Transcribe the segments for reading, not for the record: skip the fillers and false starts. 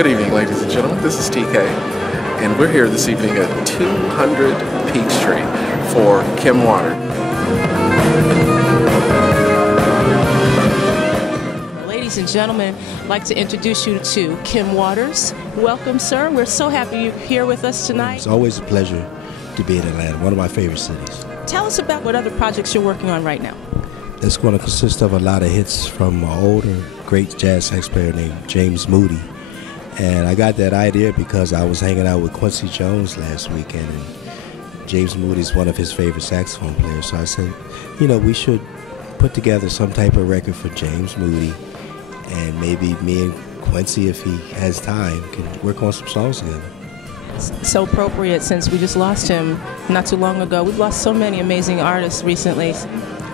Good evening, ladies and gentlemen. This is TK, and we're here this evening at 200 Peachtree for Kim Waters. Ladies and gentlemen, I'd like to introduce you to Kim Waters. Welcome, sir. We're so happy you're here with us tonight. It's always a pleasure to be in Atlanta, one of my favorite cities. Tell us about what other projects you're working on right now. It's going to consist of a lot of hits from an older, great jazz sax player named James Moody. And I got that idea because I was hanging out with Quincy Jones last weekend, and James Moody is one of his favorite saxophone players. So I said, you know, we should put together some type of record for James Moody, and maybe me and Quincy, if he has time, can work on some songs together. It's so appropriate since we just lost him not too long ago. We've lost so many amazing artists recently.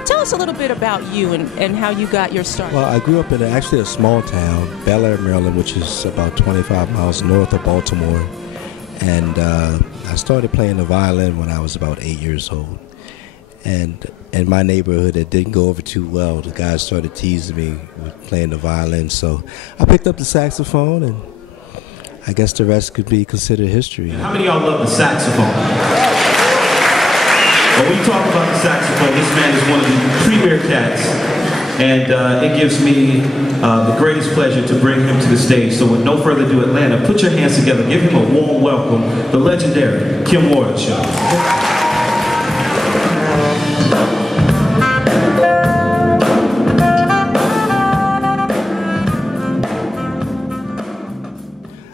Tell us a little bit about you and how you got your start. Well, I grew up in actually a small town, Bel Air, Maryland, which is about 25 miles north of Baltimore. And I started playing the violin when I was about 8 years old. And in my neighborhood, it didn't go over too well. The guys started teasing me with playing the violin. So I picked up the saxophone, and I guess the rest could be considered history. How many of y'all love the saxophone? When we talk about the saxophone, this man is one of the premier cats, and it gives me the greatest pleasure to bring him to the stage. So with no further ado, Atlanta, put your hands together, give him a warm welcome, the legendary Kim Waters Show.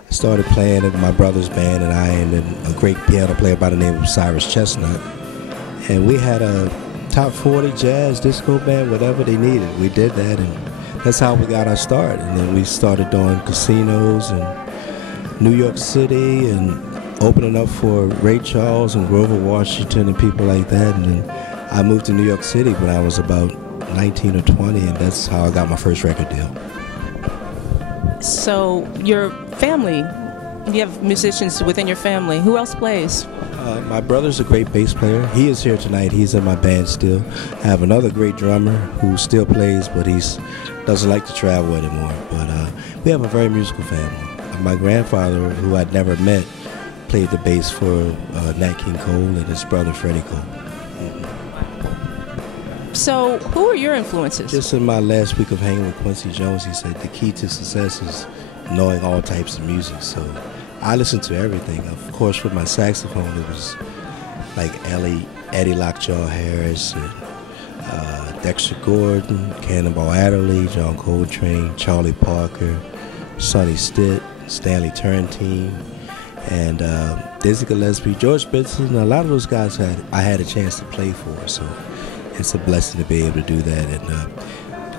I started playing in my brother's band, and I and a great piano player by the name of Cyrus Chestnut. And we had a top 40 jazz disco band, whatever they needed. We did that, and that's how we got our start. And then we started doing casinos in New York City and opening up for Ray Charles and Grover Washington and people like that. And then I moved to New York City when I was about 19 or 20, and that's how I got my first record deal. So your family, you have musicians within your family. Who else plays? My brother's a great bass player. He is here tonight. He's in my band still. I have another great drummer who still plays, but he doesn't like to travel anymore. But we have a very musical family. My grandfather, who I'd never met, played the bass for Nat King Cole and his brother Freddie Cole. So who are your influences? Just in my last week of hanging with Quincy Jones, he said the key to success is knowing all types of music. So I listen to everything. Of course, with my saxophone, it was like Eddie Lockjaw Harris, and, Dexter Gordon, Cannonball Adderley, John Coltrane, Charlie Parker, Sonny Stitt, Stanley Turrentine, and Dizzy Gillespie, George Benson. A lot of those guys I had a chance to play for, so it's a blessing to be able to do that. And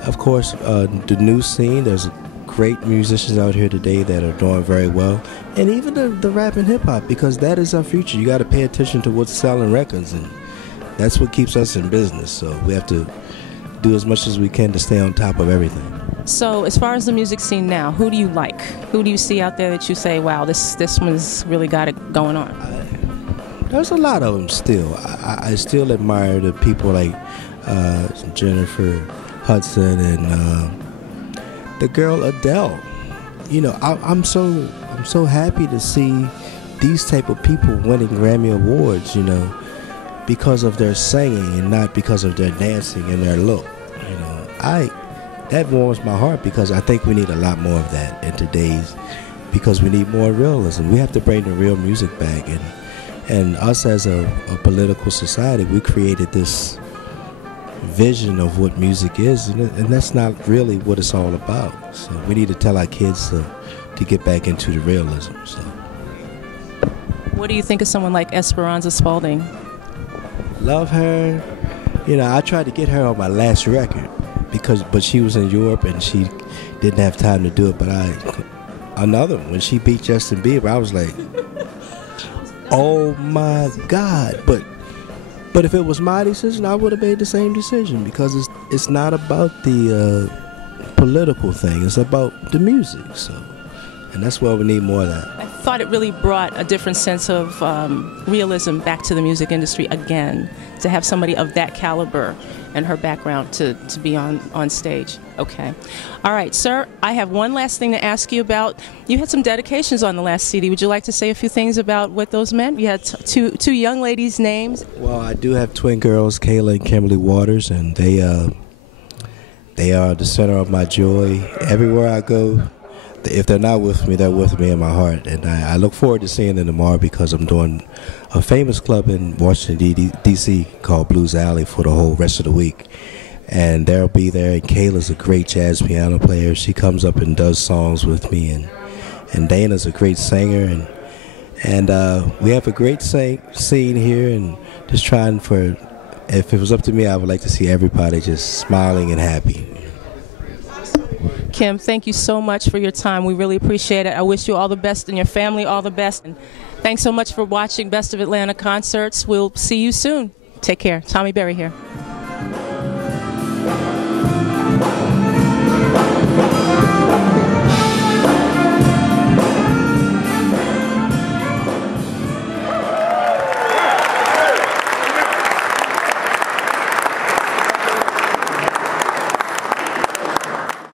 of course, the new scene, there's great musicians out here today that are doing very well, and even the rap and hip-hop, because that is our future. You got to pay attention to what's selling records, and that's what keeps us in business. So we have to do as much as we can to stay on top of everything. So as far as the music scene now, who do you like? Who do you see out there that you say, wow, this one's really got it going on? There's a lot of them still. I still admire the people like Jennifer Hudson and the girl Adele. You know, I'm so happy to see these type of people winning Grammy Awards, you know, because of their singing and not because of their dancing and their look. You know, that warms my heart, because I think we need a lot more of that in today's, because we need more realism. We have to bring the real music back, and us as a political society, we created this vision of what music is, and that's not really what it's all about. So we need to tell our kids to get back into the realism. So, what do you think of someone like Esperanza Spalding? Love her. You know, I tried to get her on my last record but she was in Europe and she didn't have time to do it. But another one, when she beat Justin Bieber, I was like, oh my God! But if it was my decision, I would have made the same decision, because it's not about the political thing. It's about the music. So, and that's why we need more of that. I thought it really brought a different sense of realism back to the music industry again, to have somebody of that caliber and her background to be on stage. Okay. All right, sir, I have one last thing to ask you about. You had some dedications on the last CD. Would you like to say a few things about what those meant? You had two young ladies' names. Well, I do have twin girls, Kayla and Kimberly Waters, and they are the center of my joy. Everywhere I go, if they're not with me, they're with me in my heart. And I look forward to seeing them tomorrow because I'm doing a famous club in Washington, D.C. called Blues Alley for the whole rest of the week. And they'll be there. And Kayla's a great jazz piano player. She comes up and does songs with me. And Dana's a great singer. And we have a great scene here, and just trying for, if it was up to me, I would like to see everybody just smiling and happy. Kim, thank you so much for your time. We really appreciate it. I wish you all the best and your family all the best. And thanks so much for watching Best of Atlanta Concerts. We'll see you soon. Take care. Tomi Berry here.